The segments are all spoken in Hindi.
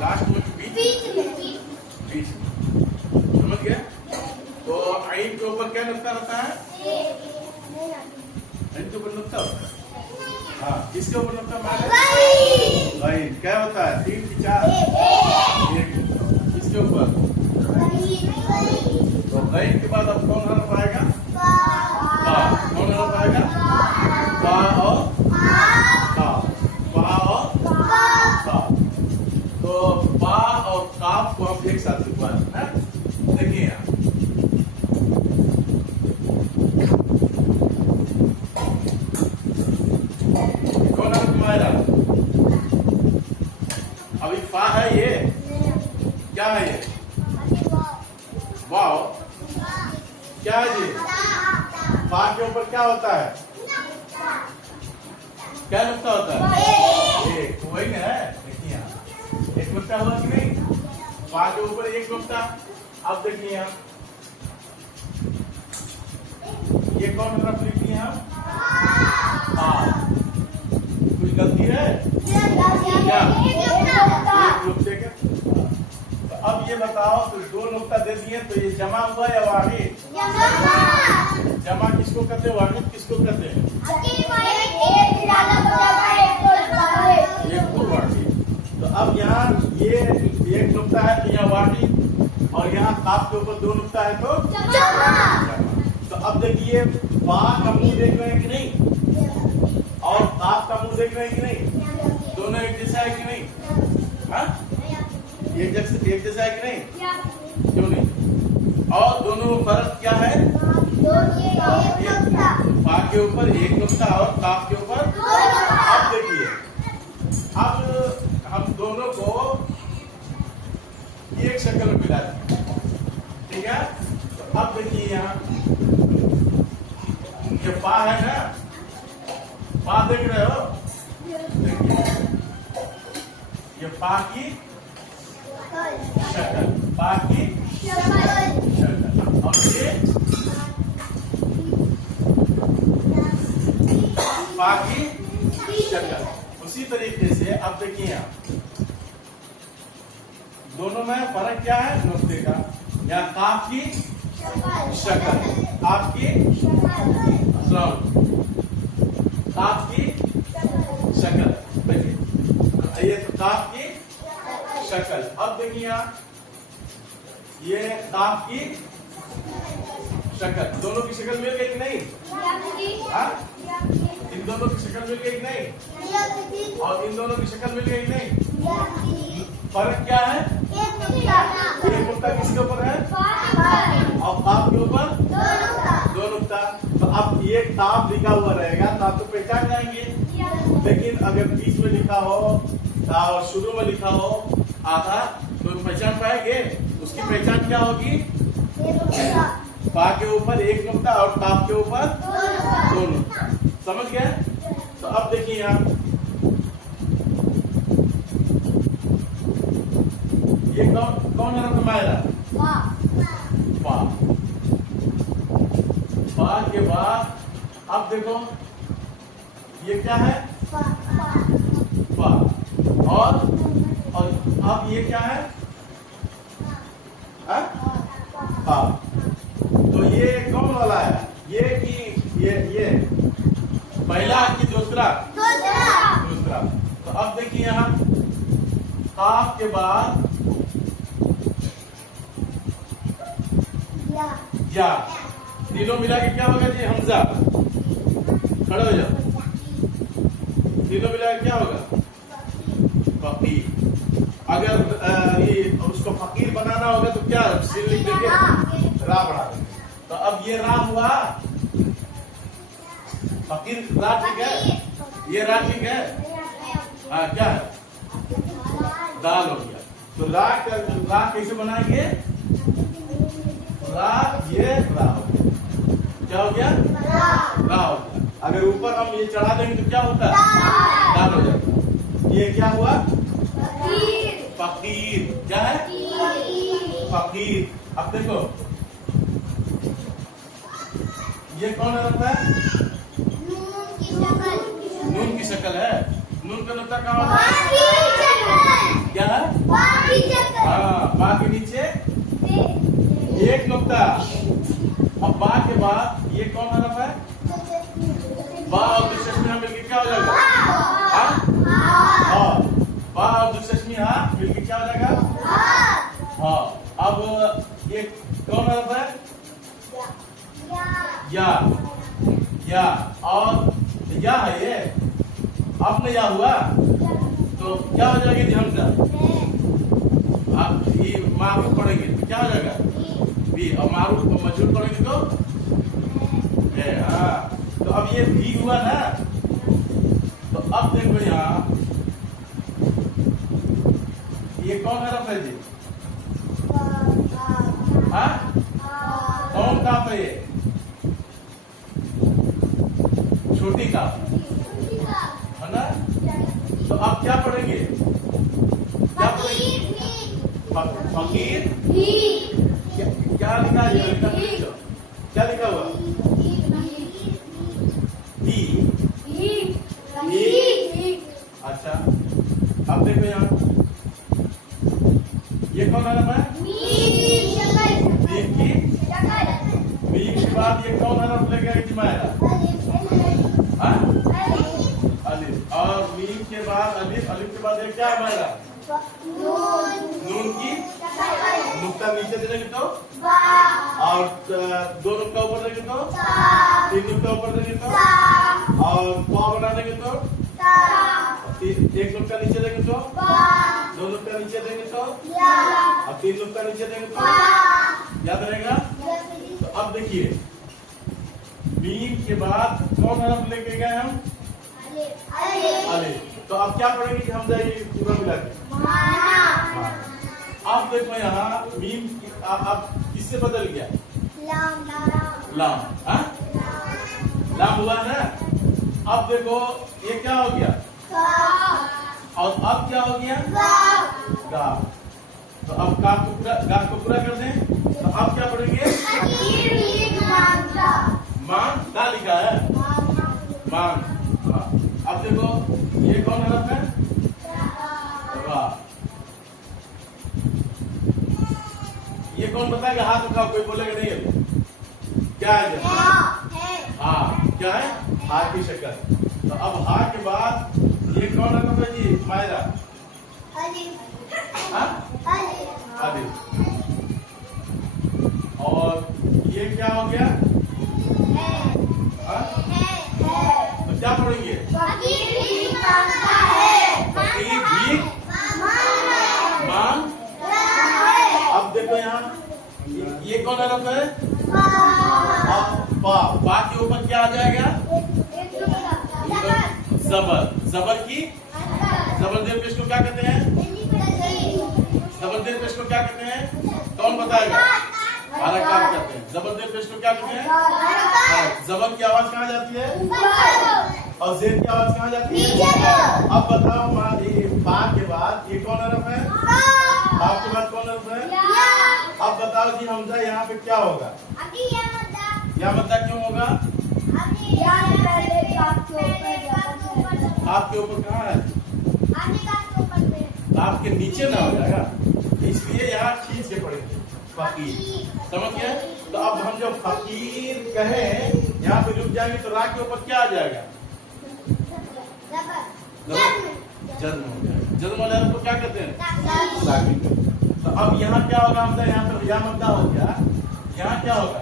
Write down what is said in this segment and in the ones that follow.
लास्ट में बीच में, समझ गया? तो आइन के ऊपर क्या नुक्ता रहता है? आइन के ऊपर नुक्ता होता है। हाँ, किसके ऊपर नुक्ता मारे? आइन क्या होता है? 3 की 4 एक किसके ऊपर? तो आइन के बाद अब कौन हरफ आएगा? बा। कौन हरफ आएगा? बा और का। बा और का। तो बा और काफ को हम एक साथ लिखवाते हैं। देखिए यहाँ कौन हरफ तुम्हारा? अभी फा है ये, क्या है ये? वाव। क्या है ये? फा के ऊपर क्या होता है? क्या नुक्ता होता है? एक। तो वही ना है, देखिए यहाँ एक नुक्ता हुआ कि नहीं? फा के ऊपर एक नुक्ता। अब देखिए यहाँ ये कौन हरफ लिखी है? कुछ गलती है क्या? एक नुक्ते का। तो अब ये बताओ, तो 2 नुक्ता दे दिए, तो ये जमा हुआ या वाहिद? जमा किसको कहते हैं? वाहिद किसको कहते हैं? एक को वाहिद। तो अब यहाँ ये एक नुक्ता है तो यहाँ वाहिद, और यहाँ काफ के ऊपर 2 नुक्ता है तो जमा। तो अब देखिए, बा का मुंह देख रहे हैं कि नहीं, और काफ का मुंह देख रहे हैं कि नहीं? दोनों एक जैसा है कि नहीं? हाँ, एक जैसा है कि नहीं? क्यों नहीं? और दोनों में फर्क क्या है? बा के ऊपर एक नुक्ता और काफ के ऊपर। अब देखिए, अब हम दोनों को एक शक्ल में मिला दें, ठीक है? तो अब देखिए यहाँ ये पा है ना, पा देख रहे हो? देखिए ये पा की शक्ल, पा की शक्ल, और ये पा की शक्ल। उसी तरीके से अब देखिए यहाँ दोनों में फर्क क्या है? नुक्ते का। या काफ की शक्ल, काफ की काफ की शक्ल, देखिए ये तो काफ की शक्ल। अब देखिए यहाँ ये काफ की शक्ल, दोनों की शक्ल मिल गई कि नहीं? हाँ, इन दोनों की शक्ल मिल गई कि नहीं? और इन दोनों की शक्ल मिल गई कि नहीं? फर्क क्या है? एक नुक्ता किसके ऊपर है? और काफ के ऊपर 2 नुक्ता। तो अब ये काफ लिखा हुआ रहेगा तो आप तो पहचान जाएंगे, लेकिन अगर बीच में लिखा हो और शुरू में लिखा हो आधा, तो पहचान पाएंगे? उसकी पहचान क्या होगी? पा के ऊपर एक नुक्ता और काफ के ऊपर 2 नुक्ता। समझ गए? तो अब देखिए यहाँ ये कौन हरफ तुम्हारा? पा। पा के बाद अब देखो ये क्या है? पा। और अब ये क्या है? पा। तो ये कौन वाला है? ये कि ये पहला कि दूसरा? दूसरा। तो अब देखिए यहाँ काफ के बाद या, तीनों मिला के क्या होगा जी? हमजा। खड़े हो जाओ। तीनों मिला के क्या होगा? फकीर। अगर ये उसको फकीर बनाना होगा तो क्या सिर लिख देंगे? रा बढ़ा देंगे। तो अब ये रा हुआ फकीर, रा ठीक है? ये रा ठीक है? हाँ, क्या है? दाल हो गया। तो रा कैसे बनाएंगे? रा, ये रा हो गया। क्या हो गया? रा हो गया। अगर ऊपर हम ये चढ़ा देंगे तो क्या होता है? दाल हो जाता। ये क्या हुआ? फकीर। क्या है? फकीर। अब देखो ये कौन हरफ है? नून की शक्ल है। नून का नुक्ता कहाँ होता है? क्या है? के नीचे एक नुक्ता। अब बा के बाद ये कौन हरफ है? बा और दुश्मनी हा मिलकर क्या हो जाएगा? हाँ। बा और दुश्मनी हा मिलकर क्या हो जाएगा? हाँ। अब ये कौन हरफ है? या और या है ये। अब या हुआ तो क्या हो जाएगा जी? हमजा। आप ये मारूफ पढ़ेंगे तो क्या हो जाएगा? भी। और मारूफ को मजबूत पढ़ेंगे तो हाँ। तो अब ये भी हुआ ना, तो अब देखो यहाँ ये कौन हरफ है जी? हाँ, कौन काफ है ये? छोटी काफ है ना। तो अब क्या पढ़ेंगे? क्या पढ़ेंगे? फकीर। क्या लिखा है? क्या लिखा हुआ? अच्छा, अब देखो यहाँ ये कौन हरफ है? मीम के बाद ये कौन हरफ लगेगा इजमाइला? अलिफ। और मीम के बाद अलिफ, अलिफ के बाद ये क्या है हमारा? नून की नुक्ता नीचे देंगे तो और दो नुक्ता ऊपर देंगे तो तीन नुक्ता ऊपर देंगे तो और पा बना देंगे तो एक नुक्ता नीचे देंगे तो दो नुक्ता नीचे देंगे तो और तीन नुक्ता नीचे देंगे तो याद रहेगा। तो अब देखिए मीम के बाद कौन हरफ लेके गए हम? अलिफ। तो अब क्या पढ़ेंगे कि हम जाएंगे पूरा मिला के? अब देखो यहाँ मीम अब किससे बदल गया? लाम। हाँ, लाम हुआ ना। अब देखो ये क्या हो गया? और अब क्या हो गया? गा। तो अब गा को पूरा कर दें। तो अब क्या पढ़ेंगे? मान का लिखा है मान। अब देखो ये कौन हरफ है? रा। ये कौन बताएगा? हाथ उठाओ, कोई बोलेगा नहीं अभी। क्या है? हाँ, क्या है? हा की शक्ल। तो अब हा के बाद ये कौन हरफ है जी? मायरा। अलिफ। और ये क्या हो गया? तो क्या पढ़ेंगे? फकीर भी मांग। अब देखो यहाँ ये कौन हरफ है? बा के ऊपर क्या आ जाएगा? जबर। जबर की जबरदेर पेश को क्या कहते हैं? जबरदेर पेश को क्या कहते हैं? कौन बताएगा? हरकत कहते हैं। जबरदेर पेश को क्या कहते हैं? जबर की आवाज कहाँ जाती है? और जेर की आवाज कहाँ जाती है? अब बताओ बा के बाद ये कौन हरफ है? बा के बाद कौन हरफ है? अब बताओ जी हमजा यहाँ पे क्या होगा? या मद्दा क्यों होगा? आपके ऊपर कहाँ है? आपके नीचे ना हो जाएगा, इसलिए यहाँ खींच के पड़ेंगे फकीर। समझ गए? तो अब हम जब फकीर कहें यहाँ पे रुक जाएंगे तो रा के ऊपर क्या आ जाएगा? जन्म हो जाएगा। जन्म हो जाएगा तो क्या कहते हैं? तो अब यहाँ क्या होगा? हमदा यहाँ पे या मद्दा हो गया। यहाँ क्या होगा?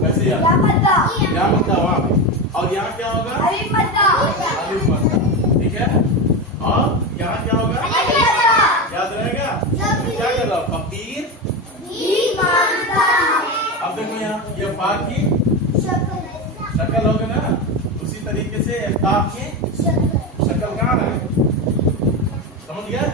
वैसे या मद्दा वहाँ पे। और यहाँ क्या होगा? अलिफ मद्दा। ठीक है। और यहाँ क्या होगा? याद रहेगा? क्या कर रहा? फकीर। अब देखो यहाँ ये बा की शक्ल होगा ना, उसी तरीके से काफ की शक्ल कहाँ है? समझ गया?